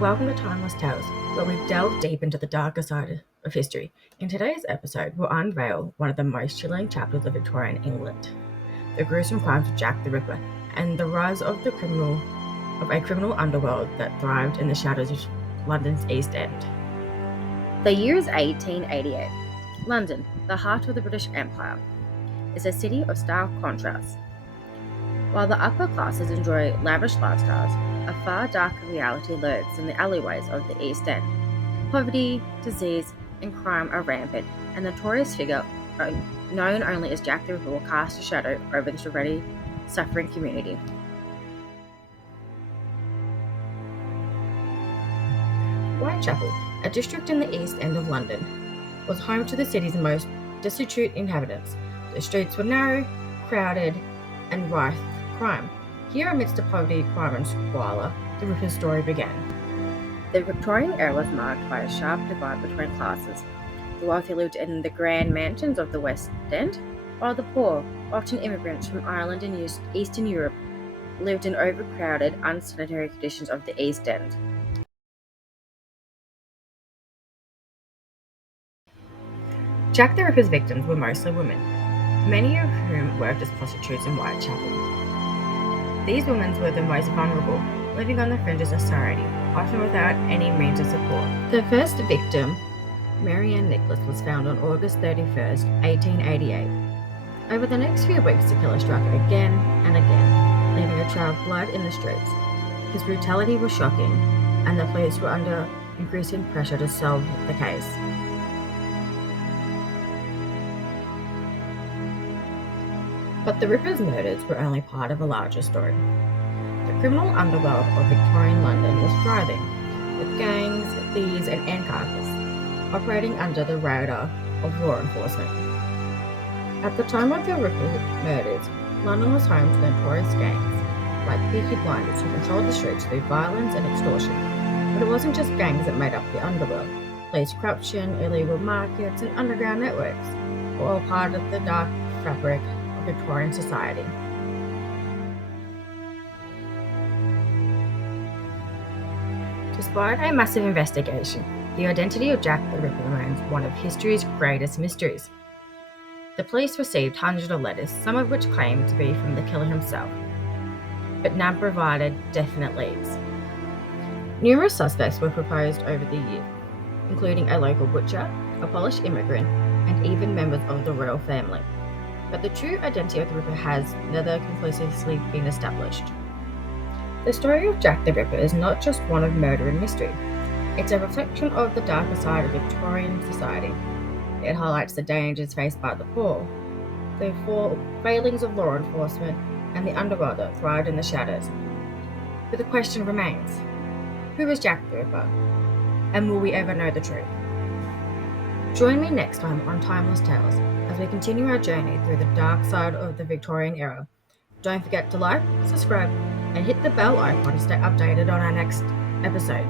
Welcome to Timeless Tales, where we delve deep into the darker side of history. In today's episode, we'll unveil one of the most chilling chapters of Victorian England, the gruesome crimes of Jack the Ripper, and the rise of a criminal underworld that thrived in the shadows of London's East End. The year is 1888. London, the heart of the British Empire, is a city of stark contrasts. While the upper classes enjoy lavish lifestyles, a far darker reality lurks in the alleyways of the East End. Poverty, disease, and crime are rampant, and the notorious figure, known only as Jack the Ripper, will cast a shadow over this already suffering community. Whitechapel, a district in the East End of London, was home to the city's most destitute inhabitants. The streets were narrow, crowded, and rife with crime. Here, amidst the poverty, crime, and squalor, the Ripper's story began. The Victorian era was marked by a sharp divide between classes. The wealthy lived in the grand mansions of the West End, while the poor, often immigrants from Ireland and Eastern Europe, lived in overcrowded, unsanitary conditions of the East End. Jack the Ripper's victims were mostly women, many of whom worked as prostitutes in Whitechapel. These women were the most vulnerable, living on the fringes of society, often without any means of support. The first victim, Mary Ann Nicholas, was found on August 31st, 1888. Over the next few weeks, the killer struck again and again, leaving a trail of blood in the streets. His brutality was shocking, and the police were under increasing pressure to solve the case. But the Ripper's murders were only part of a larger story. The criminal underworld of Victorian London was thriving, with gangs, thieves, and handcuffers operating under the radar of law enforcement. At the time of the Ripper murders, London was home to notorious gangs, like Peaky Blinders, who controlled the streets through violence and extortion. But it wasn't just gangs that made up the underworld. Police corruption, illegal markets, and underground networks were all part of the dark fabric Victorian society. Despite a massive investigation, the identity of Jack the Ripper remains one of history's greatest mysteries. The police received hundreds of letters, some of which claimed to be from the killer himself, but none provided definite leads. Numerous suspects were proposed over the years, including a local butcher, a Polish immigrant, and even members of the royal family. But the true identity of the Ripper has never conclusively been established. The story of Jack the Ripper is not just one of murder and mystery. It's a reflection of the darker side of Victorian society. It highlights the dangers faced by the poor, the failings of law enforcement, and the underworld that thrived in the shadows. But the question remains, who is Jack the Ripper? And will we ever know the truth? Join me next time on Timeless Tales as we continue our journey through the dark side of the Victorian era. Don't forget to like, subscribe, and hit the bell icon to stay updated on our next episode.